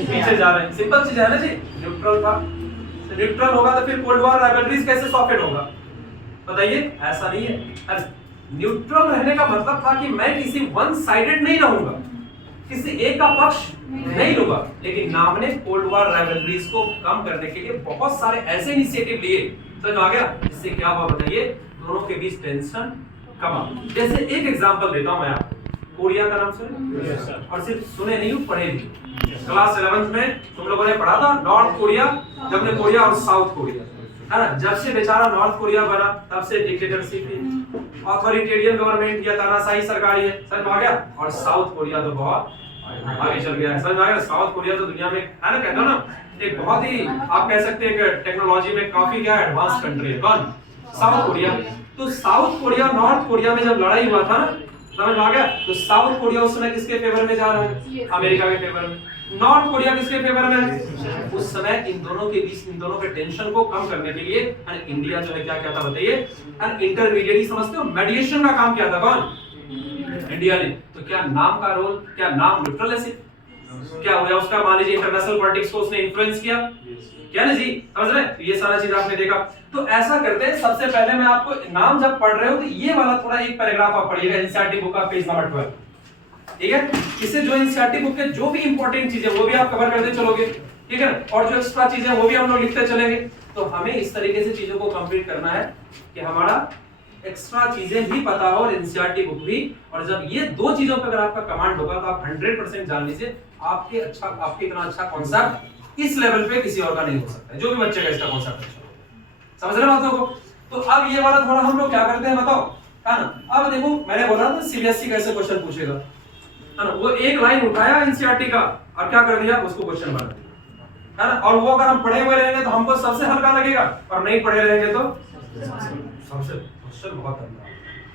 पीछे जा रहे हैं। सिंपल चीज है ना जी, न्यूट्रल था, न्यूट्रल होगा तो फिर कोल्ड वॉर राइवलरीज कैसे सॉकेट होगा बताइए? ऐसा नहीं है। न्यूट्रल रहने का मतलब था कि मैं किसी वन साइडेड नहीं रहूंगा, किसी एक का पक्ष नहीं लूंगा, लेकिन नाम ने कोल्ड वॉर राइवलरीज को कम करने के लिए बहुत सारे ऐसे इनिशिएटिव लिए, समझ आ गया? इससे क्या हुआ बताइए? दोनों के बीच टेंशन कमा। जैसे एक एग्जांपल देता हूं मैं आपको, कोरिया का नाम सुने? और सिर्फ सुने नहीं, पढ़े भी। क्लास 11th में तुम लोगों ने पढ़ा था नॉर्थ कोरिया, दक्षिण कोरिया और साउथ कोरिया, है ना? जब से बेचारा नॉर्थ कोरिया बना तब से डिक्टेटरशिप है, ऑथोरिटेरियन गवर्नमेंट या तानाशाही सरकार है, समझ आ गया? और साउथ कोरिया तो बहुत आगे चल गया है, समझ आ गया? साउथ कोरिया तो दुनिया में, है ना, कहते हो ना, एक बहुत ही आप कह सकते हैं कि टेक्नोलॉजी में काफी क्या एडवांस कंट्री है। कौन? South Korea. तो साउथ कोरिया नॉर्थ कोरिया में जब लड़ाई हुआ था, समझ आ गया? तो साउथ कोरिया उस समय किसके फेवर में जा रहा है? अमेरिका के फेवर में। नॉर्थ कोरिया किसके फेवर में है? उस समय इन दोनों के बीच, इन दोनों के टेंशन को कम करने के लिए इंडिया जो है क्या क्या था बताइए? इंटरमीडिएट समझते हो, मेडिएशन का काम किया था। कौन? इंडिया ने। तो क्या नाम का रोल, क्या नाम न्यूट्रल है सिर्फ? क्या हुआ उसका? मान लीजिए इंटरनेशनल पॉलिटिक्स को उसने इन्फ्लुएंस किया, क्या ना जी? समझ रहे हैं? ये सारा चीज आपने देखा। तो ऐसा करते हैं, सबसे पहले मैं आपको नाम जब पढ़ रहे हो तो ये वाला थोड़ा एक पैराग्राफ आप पढ़िएगा, एनसीईआरटी बुक का पेज नंबर 12, ठीक है? इससे जो एनसीईआरटी बुक के जो भी इंपॉर्टेंट चीजें वो भी आप कवर करते चलोगे, ठीक है? और जो एक्स्ट्रा चीजें वो भी हम लोग लिखते चलेंगे। तो हमें इस तरीके से चीजों को कंप्लीट करना है कि हमारा एक्स्ट्रा चीजें भी पता हो और एनसीईआरटी बुक भी। और जब ये दो चीजों पर अगर आपका कमांड होगा तो आप 100% जान लीजिए आपके इतना अच्छा कॉन्सेप्ट इस लेवल पे किसी और का नहीं हो सकता है, जो भी बच्चे का इसका कॉन्सेप्ट अच्छा हो। समझ रहे हो बातों को? तो अब ये वाला थोड़ा हम लोग क्या करते हैं बताओ, है ना? अब देखो मैंने बोला था सीबीएसई कैसे क्वेश्चन पूछेगा, है ना? वो एक लाइन उठाया एनसीईआरटी का और क्या कर दिया, उसको क्वेश्चन बना दिया, है ना? और वो अगर हम पढ़े हुए रहेंगे तो हमको सबसे हल्का लगेगा, और नहीं पढ़े रहेंगे तो सबसे क्वेश्चन बहुत हल्का,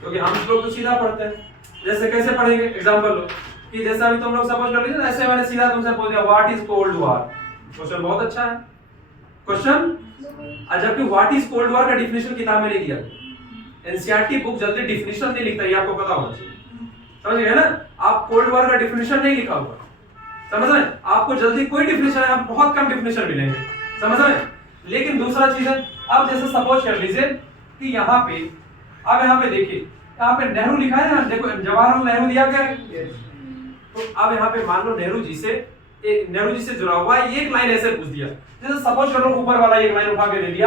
क्योंकि हम लोग तो सीधा पढ़ते हैं। जैसे कैसे पढ़ेंगे? एग्जांपल लो कि जैसे अभी तुम लोग सपोज कर लीजिए ऐसे मैंने सीधा तुमसे पूछ दिया what is cold war, question बहुत अच्छा है क्वेश्चन, जबकि व्हाट इज कोल्ड वॉर का डिफिनेशन किताब में नहीं दिया। एनसीईआरटी बुक जल्दी डिफिनेशन नहीं लिखता, ये आपको पता होना चाहिए, समझ गए ना? आप कोल्ड वॉर का डिफिनेशन नहीं लिखा हुआ, समझ रहे हैं? आपको जल्दी कोई डिफिनेशन है, आप बहुत कम डिफिनेशन मिलेंगे, समझ रहे हैं? लेकिन दूसरा चीज है, अब जैसे सपोज कर लीजिए कि यहाँ पे, अब यहाँ पे देखिए, यहाँ पे नेहरू लिखा है ना, देखो जवाहरलाल नेहरू दिया गया है। तो अब यहाँ पे मान लो नेहरू जी से जुड़ा हुआ एक लाइन ऐसे पूछ दिया, जैसे सपोज करो ऊपर वाला एक लाइन उठा के दे दिया